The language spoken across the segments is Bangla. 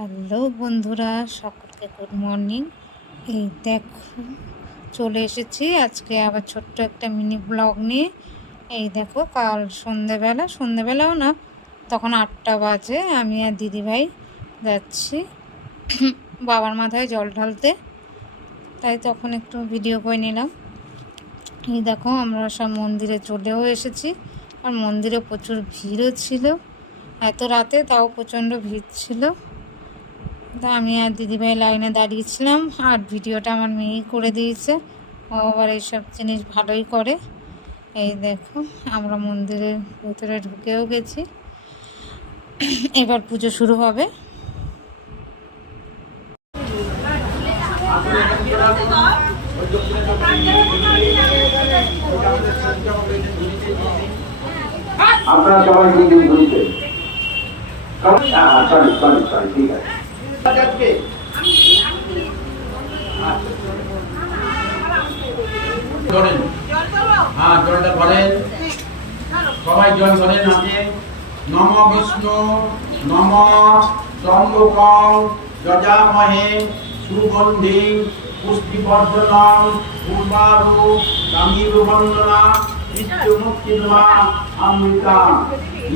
হ্যালো বন্ধুরা, সকলকে গুড মর্নিং। এই দেখো চলে এসেছি আজকে আবার ছোট্ট একটা মিনি ব্লগ নিয়ে। এই দেখো কাল সন্ধেবেলাও না, তখন 8টা বাজে, আমি আর দিদিভাই যাচ্ছি বাবার মাথায় জল ঢালতে, তাই তখন একটু ভিডিও করে নিলাম। এই দেখো আমরা সব মন্দিরে চলেও এসেছি, আর মন্দিরে প্রচুর ভিড়ও ছিল, এত রাতে তাও প্রচণ্ড ভিড় ছিল। তা আমি আর দিদিভাই লাইনে দাঁড়িয়েছিলাম, আর ভিডিওটা আমার মেয়েই করে দিয়েছে, ও আবার এইসব জিনিস ভালোই করে। এই দেখো আমরা মন্দিরের ভেতরে ঢুকেও গেছি, এবার পুজো শুরু হবে। আপনারা সবাই কিন্তু ঘুরতে সরি ঠিক আছে। জলটা ধরেন, সবাই জল ধরেন হাতে। নম বিষ্ণু নম ত্রম্বকং যজামহে সুগন্ধি পুষ্টিবর্ধনং পূর্বারু কামিরু বন্দনা নিত্য মুক্তিদা অমৃতা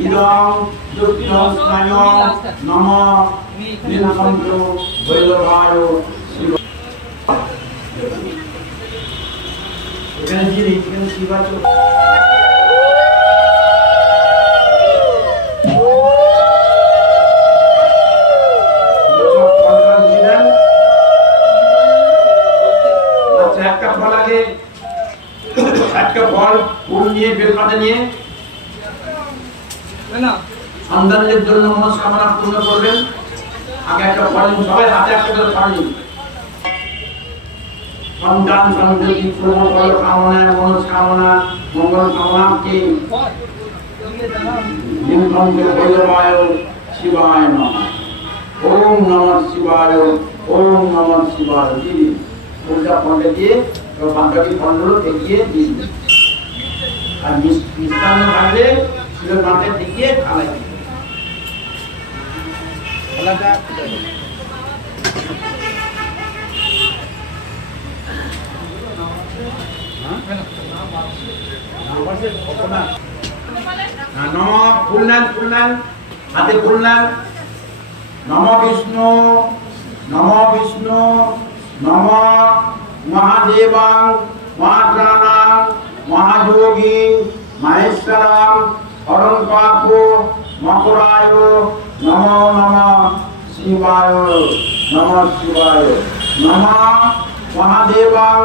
ইদং যুক্তং স্নায়ং নম নীলকণ্ঠ বৈরবায় শিব। এখানে যিনি শিবাচক একটা ফল আগে, একটা ফল ফুল নিয়ে বেলপাতা নিয়ে সন্তানদের জন্য মনস্কামনা পূর্ণ করবেন। আগে একটা ফল সবাই হাতে একটা করে ফল নিন। সন্তান সন্ততি পূর্ণ ফল কামনা মনস্কামনা মঙ্গল কামনাকে নীলকণ্ঠে বৈরবায় শিবায় নমঃ। ওম নমঃ শিবায়, ওম নমঃ শিবায়। দিদি ফুলটা ফলে দিয়ে বাকি ফলগুলো দেখিয়ে দিন, আর মিষ্টান্ন থাকলে শিবের মাথায় দেখিয়ে থালাই ফুলনান হাতে ফুলনান। নম বিষ্ণু নম বিষ্ণু নম মহাদেবাং মহাপ্রাণাং মহাযোগী মহেশ্বরাং হরণ পাপ মকরায় নমো নমঃ শিবায়। নমঃ শিবায়। নম মহাদেবাং